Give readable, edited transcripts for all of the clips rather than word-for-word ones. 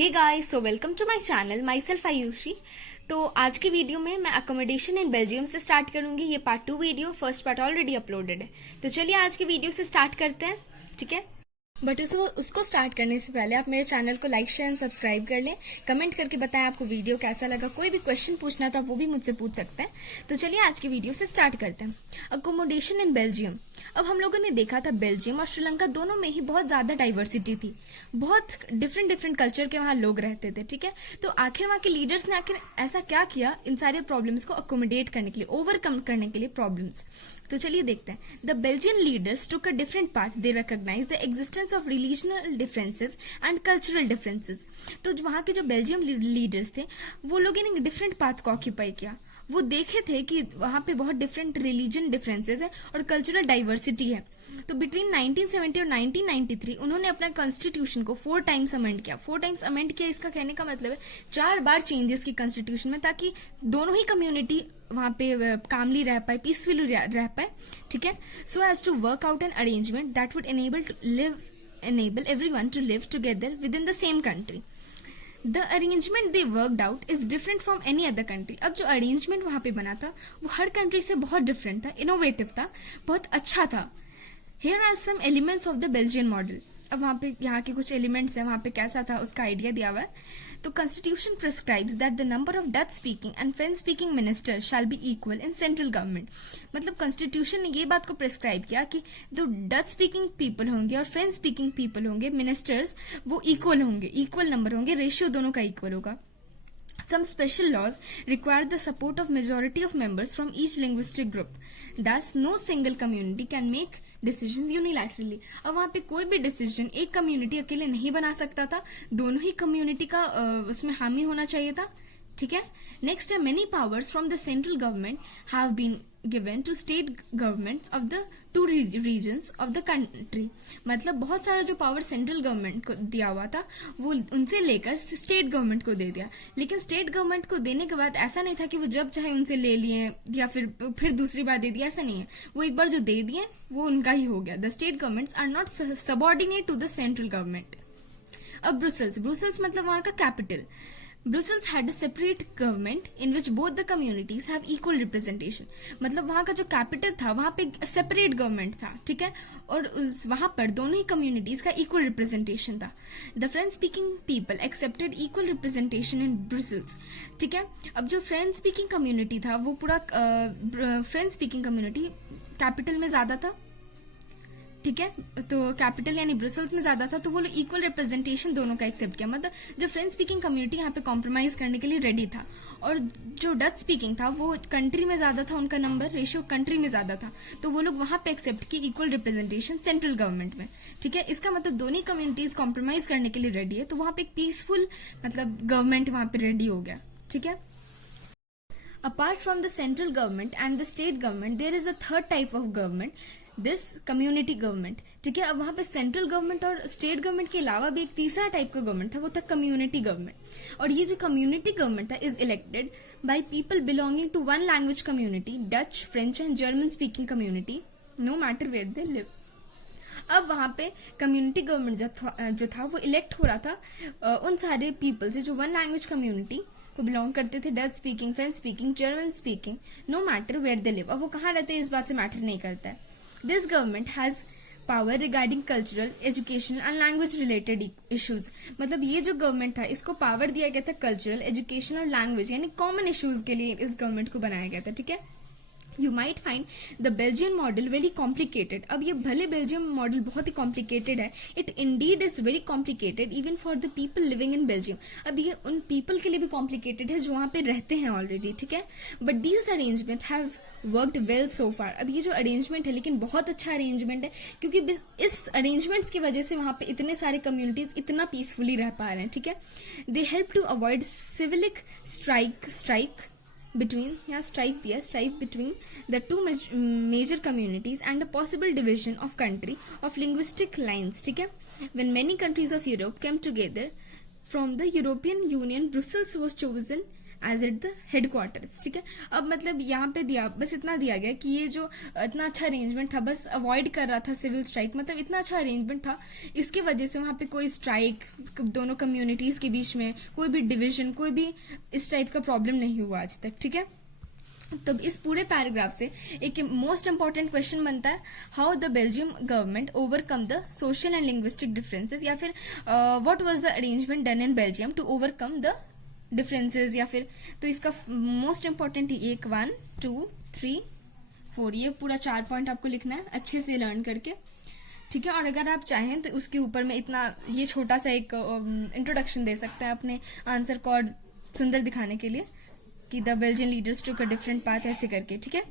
Hey guys, so welcome to my channel, myself Ayushi. तो आज की वीडियो में मैं अकोमोडेशन इन बेल्जियम से स्टार्ट करूंगी। ये part 2 video, first part already uploaded है। तो चलिए आज की वीडियो से स्टार्ट करते हैं, ठीक है। बट उसको स्टार्ट करने से पहले आप मेरे चैनल को लाइक शेयर एंड सब्सक्राइब कर लें। कमेंट करके बताएं आपको वीडियो कैसा लगा। कोई भी क्वेश्चन पूछना था वो भी मुझसे पूछ सकते हैं। तो चलिए आज की वीडियो से स्टार्ट करते हैं। Accommodation in Belgium. अब हम लोगों ने देखा था बेल्जियम और श्रीलंका दोनों में ही बहुत ज्यादा डाइवर्सिटी थी। बहुत डिफरेंट कल्चर के वहां लोग रहते थे, ठीक है। तो आखिर वहां के लीडर्स ने आखिर ऐसा क्या किया इन सारे प्रॉब्लम्स को अकोमोडेट करने के लिए, ओवरकम करने के लिए प्रॉब्लम्स। तो चलिए देखते हैं। The Belgian leaders took a different path. They recognize the existence of religional differences and cultural differences. तो वहां के जो बेल्जियम लीडर्स थे वो लोग इन डिफरेंट पाथ को ऑक्यूपाई किया। वो देखे थे कि वहां पे बहुत डिफरेंट रिलीजन डिफरेंसेस है और कल्चरल डाइवर्सिटी है। तो बिटवीन 1970 और 1993 उन्होंने अपना कॉन्स्टिट्यूशन को 4 टाइम्स अमेंड किया। 4 टाइम्स अमेंड किया, इसका कहने का मतलब है 4 बार चेंजेस की कॉन्स्टिट्यूशन में, ताकि दोनों ही कम्युनिटी वहां पे कामली रह पाए, पीसफुली रह पाए, ठीक है। So as to work out an arrangement that would enable everyone to live together within the same country. The arrangement they worked out is different from any other country. अब जो अरेंजमेंट वहां पे बना था वो हर कंट्री से बहुत different था, इनोवेटिव था, बहुत अच्छा था। Here are some elements of the Belgian model. अब वहां पे यहाँ के कुछ एलिमेंट्स हैं, वहां पे कैसा था उसका आइडिया दिया हुआ है। तो constitution prescribes that the number of Dutch speaking and French speaking minister shall be equal in central government. मतलब कॉन्स्टिट्यूशन ने ये बात को प्रिस्क्राइब किया कि जो डच स्पीकिंग पीपल होंगे और फ्रेंच स्पीकिंग पीपल होंगे, मिनिस्टर्स, वो इक्वल होंगे, इक्वल नंबर होंगे, रेशियो दोनों का इक्वल होगा। Some special laws require the support of majority of members from each linguistic group. Thus, no single community can make decisions unilaterally. अब वहाँ पे कोई भी डिसीजन एक कम्युनिटी अकेले नहीं बना सकता था, दोनों ही कम्युनिटी का उसमें हामी होना चाहिए था, ठीक है। नेक्स्ट है, many powers from the central government have been given to state governments of the 2 regions of the country. मतलब बहुत सारा जो पावर सेंट्रल गवर्नमेंट को दिया हुआ था वो उनसे लेकर स्टेट गवर्नमेंट को दे दिया। लेकिन स्टेट गवर्नमेंट को देने के बाद ऐसा नहीं था कि वो जब चाहे उनसे ले लिए या फिर दूसरी बार दे दिया, ऐसा नहीं है। वो एक बार जो दे दिए वो उनका ही हो गया। The state governments are not subordinate to the central government. अब ब्रुसेल्स मतलब वहां का capital. Brussels had a separate government in which both the communities have equal representation. मतलब वहाँ का जो कैपिटल था वहाँ पे सेपरेट गवर्नमेंट था, ठीक है, और वहाँ पर दोनों ही कम्युनिटीज का इक्वल रिप्रेजेंटेशन था। The French speaking people accepted equal representation in Brussels, ठीक है। अब जो फ्रेंच स्पीकिंग कम्युनिटी था वो पूरा फ्रेंच स्पीकिंग कम्युनिटी कैपिटल में ज्यादा था, ठीक है। तो कैपिटल यानी ब्रुसेल्स में ज्यादा था, तो वो लोग इक्वल रिप्रेजेंटेशन दोनों का एक्सेप्ट किया। मतलब जो फ्रेंच स्पीकिंग कम्युनिटी यहाँ पे कॉम्प्रोमाइज करने के लिए रेडी था, और जो डच स्पीकिंग था वो कंट्री में ज्यादा था, उनका नंबर रेशियो कंट्री में ज्यादा था, तो वो लोग वहां पे एक्सेप्ट की इक्वल रिप्रेजेंटेशन सेंट्रल गवर्नमेंट में, ठीक है। इसका मतलब दोनों कम्युनिटीज कॉम्प्रोमाइज करने के लिए रेडी है, तो वहां पे एक पीसफुल मतलब गवर्नमेंट वहां पे रेडी हो गया, ठीक है। Apart from the central government and the state government, there is a third type of government, this community government, ठीक है। अब वहां पे सेंट्रल गवर्नमेंट और स्टेट गवर्नमेंट के अलावा भी एक तीसरा टाइप का गवर्नमेंट था, वो था कम्युनिटी गवर्नमेंट। और ये जो कम्युनिटी गवर्नमेंट था is elected by people belonging to one language community, Dutch, French and German speaking community, no matter where they live. अब वहां पे कम्युनिटी गवर्नमेंट जो था वो इलेक्ट हो रहा था उन सारे पीपल से जो वन लैंग्वेज कम्युनिटी को बिलोंग करते थे, Dutch speaking, French speaking, German speaking, no matter where they live. अब वो कहाँ रहते हैं इस बात से मैटर नहीं करता है। This government has power regarding cultural, educational and language related issues. मतलब ये जो गवर्नमेंट था इसको पावर दिया गया था कल्चरल, एजुकेशनल और लैंग्वेज यानी कॉमन इश्यूज के लिए इस गवर्नमेंट को बनाया गया था, ठीक है। You might find the Belgian model very complicated. अब ये भले बेल्जियम मॉडल बहुत ही कॉम्प्लिकेटेड है, it Indeed is very complicated even for the people living in Belgium. अब ये उन पीपल के लिए भी कॉम्प्लिकेटेड है जो वहां पे रहते हैं ऑलरेडी, ठीक है। But these arrangement have worked well so far. अब ये जो अरेंजमेंट है लेकिन बहुत अच्छा अरेंजमेंट है, क्योंकि इस अरेंजमेंट्स की वजह से वहां पे इतने सारे कम्युनिटीज इतना पीसफुली रह पा रहे हैं, ठीक है। They help to avoid civic strike between the two major communities and a possible division of country of linguistic lines, ठीक है। When many countries of Europe came together from the European Union, Brussels was chosen as at the headquarters. ठीक है, अब मतलब यहाँ पे दिया, बस इतना दिया गया कि ये जो इतना अच्छा अरेंजमेंट था, बस अवॉइड कर रहा था सिविल स्ट्राइक, मतलब इतना अच्छा अरेंजमेंट था, इसकी वजह से वहां पे कोई स्ट्राइक दोनों कम्युनिटीज के बीच में, कोई भी डिविजन, कोई भी इस टाइप का प्रॉब्लम नहीं हुआ आज तक। ठीक है, तो इस पूरे पैराग्राफ से एक मोस्ट इंपॉर्टेंट क्वेश्चन बनता है, how the Belgium government overcome the social and linguistic differences, या फिर what was the arrangement done in Belgium to overcome the differences, या फिर, तो इसका मोस्ट इंपॉर्टेंट 1 1 2 3 4 ये पूरा 4 पॉइंट आपको लिखना है अच्छे से लर्न करके। ठीक है, और अगर आप चाहें तो उसके ऊपर में इतना ये छोटा सा एक इंट्रोडक्शन दे सकते हैं अपने आंसर को और सुंदर दिखाने के लिए कि the Belgian leaders took a different path, ऐसे करके। ठीक है,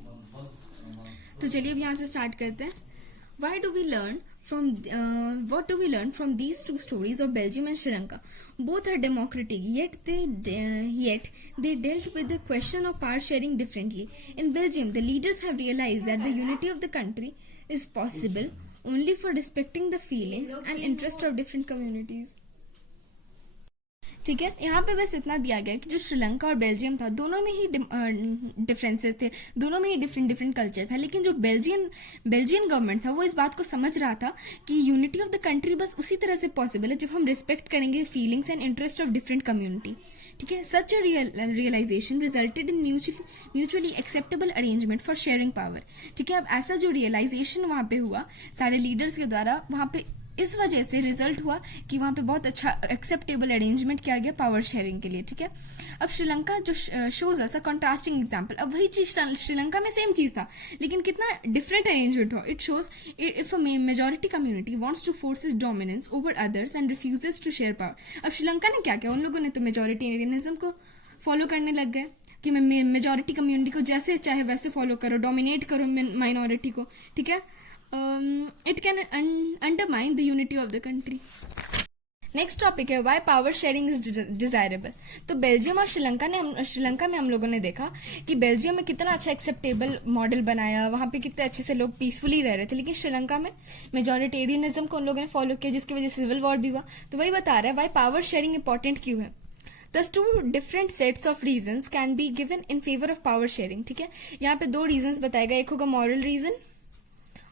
तो चलिए अब यहाँ से स्टार्ट करते हैं। Why do we learn from what do we learn from these two stories of Belgium and Sri Lanka? Both are democratic, yet they dealt with the question of power sharing differently. In Belgium, the leaders have realized that the unity of the country is possible only for respecting the feelings and interests of different communities. ठीक है, यहाँ पे बस इतना दिया गया कि जो श्रीलंका और बेल्जियम था, दोनों में ही डिफरेंसेस थे, दोनों में ही डिफरेंट कल्चर था, लेकिन जो बेल्जियन गवर्नमेंट था वो इस बात को समझ रहा था कि यूनिटी ऑफ द कंट्री बस उसी तरह से पॉसिबल है जब हम रिस्पेक्ट करेंगे feelings and interest of different community. ठीक है, such a realization resulted in mutually acceptable arrangement for sharing power. ठीक है, अब ऐसा जो रियलाइजेशन वहां पे हुआ सारे लीडर्स के द्वारा, वहां पे इस वजह से रिजल्ट हुआ कि वहां पे बहुत अच्छा एक्सेप्टेबल अरेंजमेंट किया गया पावर शेयरिंग के लिए। ठीक है, अब श्रीलंका जो शोज अस अ कंट्रास्टिंग एग्जांपल, अब वही चीज श्रीलंका में सेम चीज था लेकिन कितना डिफरेंट अरेंजमेंट हुआ। It shows if a majority community wants to force its dominance over others and refuses to share power. अब श्रीलंका ने क्या किया, उन लोगों ने तो मेजॉरिटेरियनिज्म को फॉलो करने लग गए कि मैं मेजॉरिटी कम्युनिटी को जैसे चाहे वैसे फॉलो करो, डोमिनेट करो माइनॉरिटी को। ठीक है, it can undermine the unity of the country. Next topic है why power sharing is desirable. तो बेल्जियम और श्रीलंका में हम लोगों ने देखा कि बेल्जियम में कितना अच्छा एक्सेप्टेबल मॉडल बनाया, वहां पे कितने अच्छे से लोग पीसफुली रह रहे थे, लेकिन श्रीलंका में मेजॉरिटेरियनिज्म को उन लोगों ने फॉलो किया जिसकी वजह से सिविल वॉर भी हुआ। तो वही बता रहा है व्हाई पावर शेयरिंग इंपॉर्टेंट क्यों है। Thus two different sets of reasons can be given in favor of power sharing. ठीक है, यहाँ पे 2 रीजंस बताए गए, एक होगा मॉरल रीजन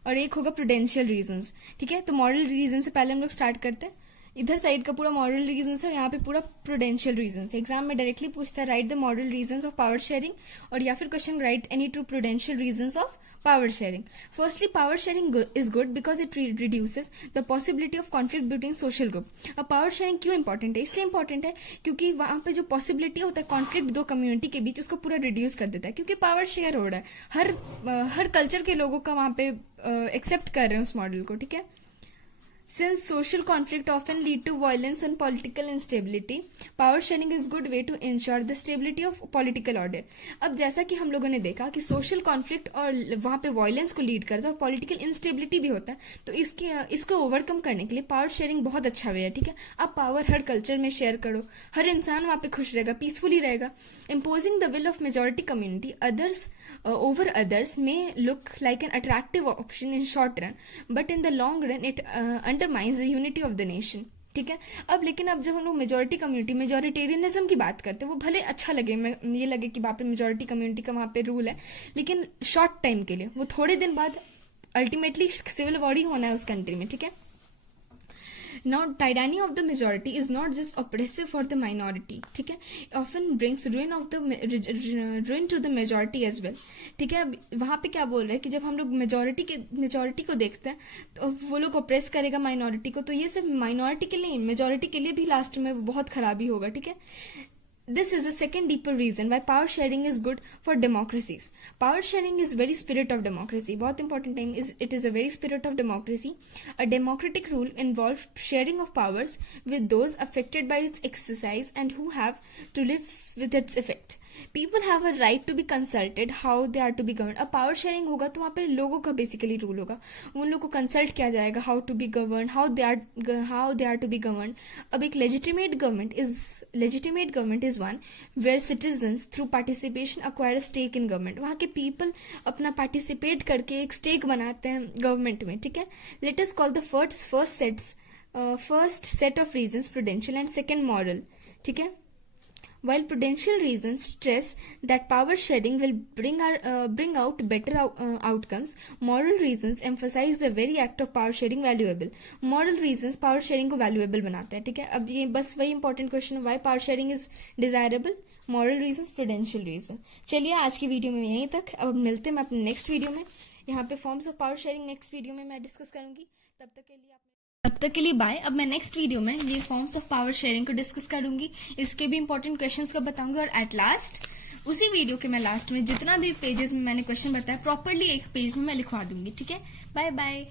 और एक होगा प्रूडेंशियल रीजंस। ठीक है, तो मॉरल रीजन से पहले हम लोग स्टार्ट करते हैं। इधर साइड का पूरा मॉरल रीजंस है और यहाँ पे पूरा प्रूडेंशियल रीजंस। एग्जाम में डायरेक्टली पूछता है right the moral reasons of power sharing, और या फिर question right any two prudential reasons of power sharing. Firstly, power sharing is good because it reduces the possibility of conflict between social group. अब power sharing क्यों important है, इसलिए important है क्योंकि वहां पे जो possibility होता है conflict दो community के बीच, उसको पूरा reduce कर देता है, क्योंकि power share हो रहा है, हर culture के लोगों का वहां पे accept कर रहे हैं उस model को। ठीक है, Since social conflict often lead to violence and political instability, power sharing is good way to ensure the stability of political order. अब जैसा कि हम लोगों ने देखा कि social conflict और वहाँ पे violence को lead करता है और political instability भी होता है, तो इसको overcome करने के लिए power sharing बहुत अच्छा वे है। ठीक है, अब power हर culture में share करो, हर इंसान वहाँ पे खुश रहेगा, peacefully रहेगा। Imposing the will of majority community over others may look like an attractive option in short run, but in the long run it undermines the unity of the nation. ठीक है, अब लेकिन अब जब हम लोग मेजोरिटी कम्युनिटी मेजोरिटेरियनिज्म की बात करते हैं, वो भले अच्छा लगे, ये लगे कि वहाँ पे मेजोरिटी कम्युनिटी का वहाँ पे रूल है, लेकिन शॉर्ट टाइम के लिए, वो थोड़े दिन बाद अल्टीमेटली सिविल वॉर ही होना है उस कंट्री में। ठीक है, Now, tyranny of the majority is not just oppressive for the minority. ठीक है, often brings ruin to the majority as well. ठीक है, वहां पे क्या बोल रहे हैं कि जब हम लोग मेजोरिटी को देखते हैं तो वो लोग ऑप्रेस करेगा माइनॉरिटी को, तो ये सिर्फ माइनॉरिटी के लिए, मेजोरिटी के लिए भी लास्ट में बहुत खराबी होगा। ठीक है, This is a second deeper reason why power sharing is good for democracies. Power sharing is very spirit of democracy. बहुत important time is it is a very spirit of democracy. A democratic rule involves sharing of powers with those affected by its exercise and who have to live with its effect. People have a right to be consulted how they are to be governed. अब power sharing होगा तो वहाँ पे लोगों का basically rule होगा, उन लोगों को कंसल्ट किया जाएगा how to be govern, how they are to be govern. अब एक legitimate government is one where citizens through participation acquire stake in government. वहाँ के पीपल अपना पार्टिसिपेट करके एक स्टेक बनाते हैं गवर्नमेंट में। ठीक है, let us call the first set of reasons prudential and second moral. ठीक है, while prudential reasons stress that power sharing will bring out better outcomes, moral reasons emphasize the very act of power sharing valuable. Moral reasons power sharing को valuable बनाते हैं, ठीक है। अब ये बस वही इंपॉर्टेंट क्वेश्चन है, why power sharing is desirable, moral reasons, prudential reason। चलिए आज की वीडियो में यहीं तक, अब मिलते हैं मैं अपने नेक्स्ट वीडियो में। यहाँ पे forms of power sharing next video में मैं डिस्कस करूंगी। तब तक के लिए बाय। अब मैं नेक्स्ट वीडियो में ये फॉर्म्स ऑफ पावर शेयरिंग को डिस्कस करूंगी, इसके भी इंपॉर्टेंट क्वेश्चंस का बताऊंगी, और एट लास्ट उसी वीडियो के मैं लास्ट में जितना भी पेजेस में मैंने क्वेश्चन बताया प्रॉपरली एक पेज में मैं लिखवा दूंगी, ठीक है। Bye bye.